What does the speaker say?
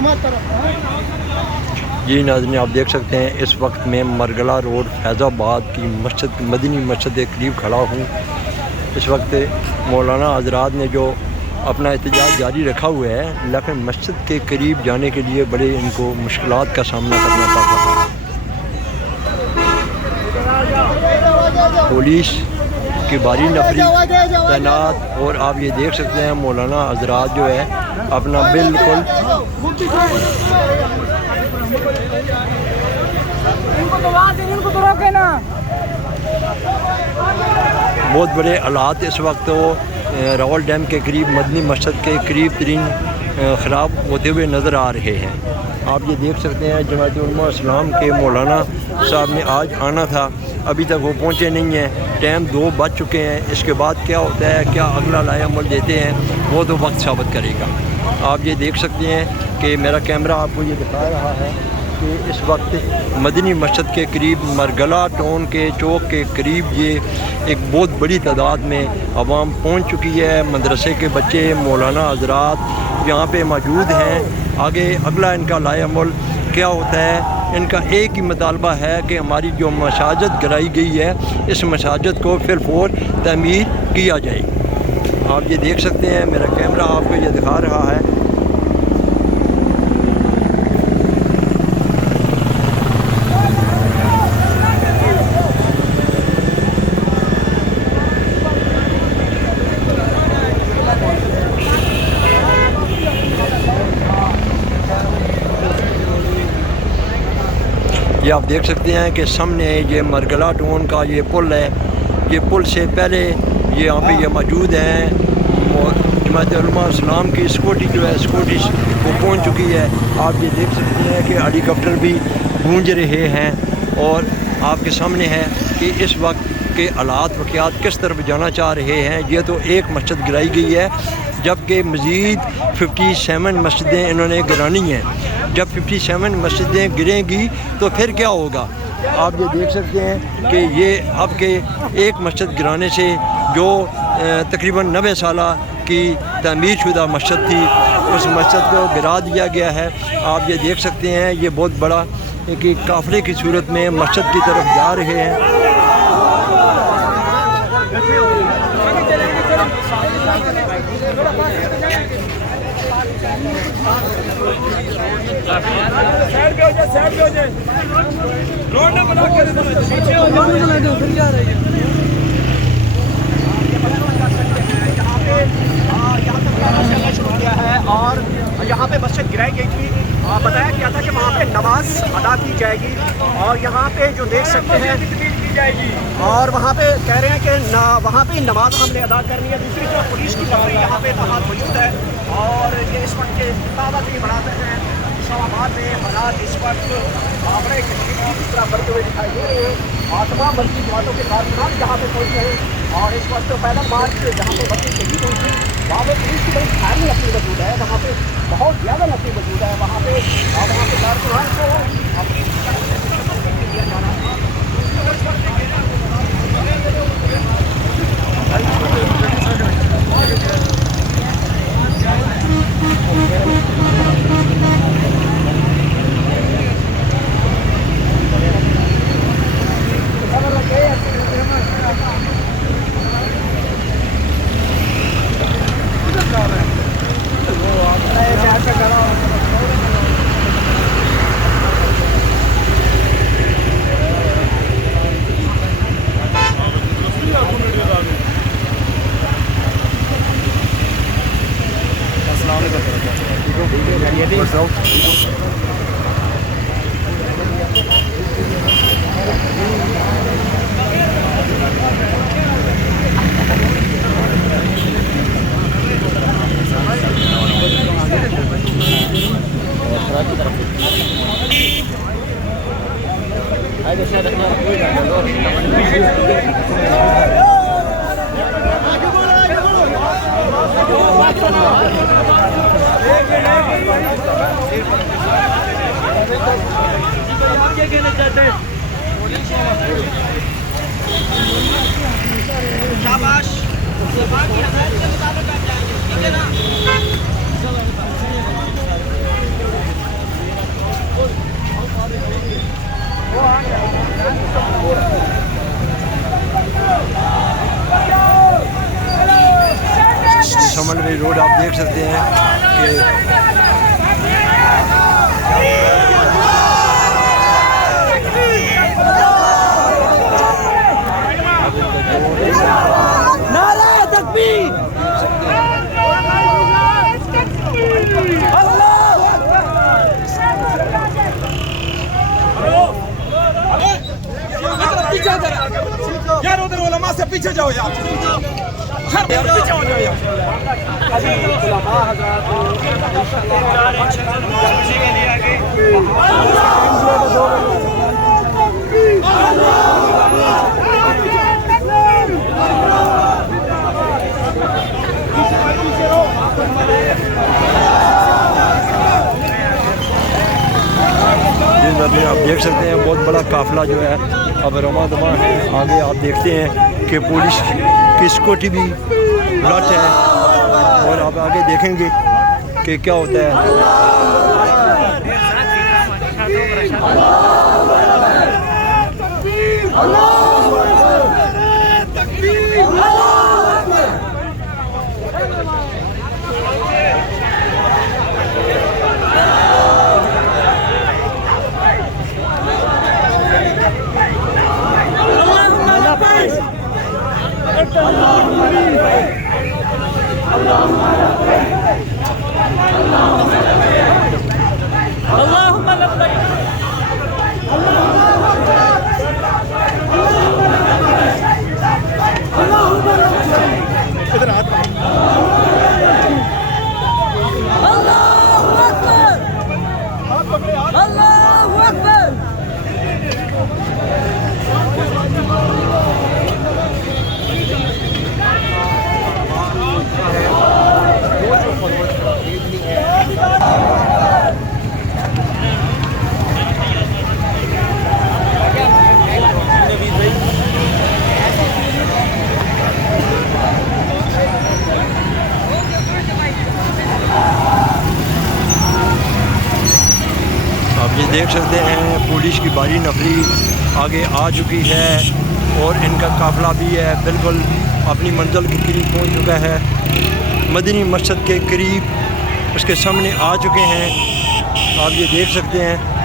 जी नाज़रीन, आप देख सकते हैं इस वक्त मैं मरगला रोड फैज़ाबाद की मस्जिद मदनी मस्जिद के करीब खड़ा हूँ। इस वक्त मौलाना हज़रात ने जो अपना एहतजाज जारी रखा हुआ है, लेकिन मस्जिद के करीब जाने के लिए बड़े इनको मुश्किलात का सामना करना पड़ रहा है। पुलिस की भारी नफरी तैनात, और आप ये देख सकते हैं मौलाना हज़रात जो है अपना बिल्कुल बहुत बड़े हालात इस वक्त वो रावल डैम के करीब मदनी मस्जिद के करीब तरीन ख़राब होते हुए नज़र आ रहे हैं। आप ये देख सकते हैं जमात उलमा इस्लाम के मौलाना साहब ने आज आना था, अभी तक वो पहुँचे नहीं हैं। टाइम 2 बज चुके हैं। इसके बाद क्या होता है, क्या अगला लाएअमल देते हैं, वो तो वक्त साबित करेगा। आप ये देख सकते हैं कि मेरा कैमरा आपको ये दिखा रहा है कि इस वक्त मदनी मस्जिद के करीब मरगला टाउन के चौक के करीब ये एक बहुत बड़ी तादाद में आवाम पहुंच चुकी है। मदरसे के बच्चे, मौलाना हज़रात यहाँ पे मौजूद हैं। आगे अगला इनका लाएअमल क्या होता है, इनका एक ही मुतालबा है कि हमारी जो मसाजिद गिराई गई है, इस मसाजिद को फिर फोर तमीर किया जाए। आप ये देख सकते हैं, मेरा कैमरा आपको ये दिखा रहा है। ये आप देख सकते हैं कि सामने ये मरगला टाउन का ये पुल है। ये पुल से पहले ये यहाँ पे ये मौजूद हैं जमात उलमा इस्लाम की सिक्योरिटी जो है, सिक्योरिटी वो पहुँच चुकी है। आप ये देख सकते हैं कि हेलीकॉप्टर भी गूंज रहे हैं, और आपके सामने है कि इस वक्त के हालात वाक़यात किस तरफ जाना चाह रहे हैं। ये तो एक मस्जिद गिराई गई है, जबकि मज़ीद 57 मस्जिदें इन्होंने गिरानी हैं। जब 57 मस्जिदें गिरेंगी तो फिर क्या होगा। आप ये देख सकते हैं कि ये अब के एक मस्जिद गिराने से जो तकरीबन 90 साल की तमीर शुदा मस्जिद थी, उस मस्जिद को गिरा दिया गया है। आप ये देख सकते हैं ये बहुत बड़ा कि काफ़िले की सूरत में मस्जिद की तरफ जा रहे हैं। और यहाँ पे मस्जिद गिराई गई थी। बताया गया था कि वहाँ पे नमाज अदा की जाएगी, और यहाँ पे जो देख सकते हैं, और वहाँ पे कह रहे हैं कि वहाँ पे नमाज हमने अदा करनी है। दूसरी तरफ पुलिस की टफरी यहाँ पे तमाम मौजूद है, और ये इस वक्त के तादाद भी बढ़ाते हैं। इस्लामाबाद में हालात इस वक्त बड़े कश्मीर की तरह बढ़ते हुए दिखाई दे रहे हैं, और तमाम मस्जिद जमातों के कारकुनान यहाँ पे पहुँचे हैं। और इस वक्त पैदल मार्च जहाँ पे बच्चे शहीद हुई थी, वहाँ पे पुलिस की बड़ी भारी नफरी मौजूद है। वहाँ पे बहुत ज़्यादा नफरी मौजूद है। वहाँ पे कारकुनान को अपनी दिया जा रहा है। शाबाश। बाकी हदायत के मुताबिक आप जाएंगे, ठीक है ना। समलवे रोड आप देख सकते हैं कि यार उधर उलमा से पीछे जाओ यार पीछे हो जाओ यार में आप देख सकते हैं बहुत बड़ा काफिला जो है अब रमा दमा है। आगे आप देखते हैं कि पुलिस की सिक्योरिटी भी अलर्ट है और आप आगे देखेंगे कि क्या होता है। देख सकते हैं पुलिस की भारी नफरी आगे आ चुकी है और इनका काफिला भी है बिल्कुल अपनी मंजिल के करीब पहुंच चुका है। मदनी मस्जिद के करीब उसके सामने आ चुके हैं। आप ये देख सकते हैं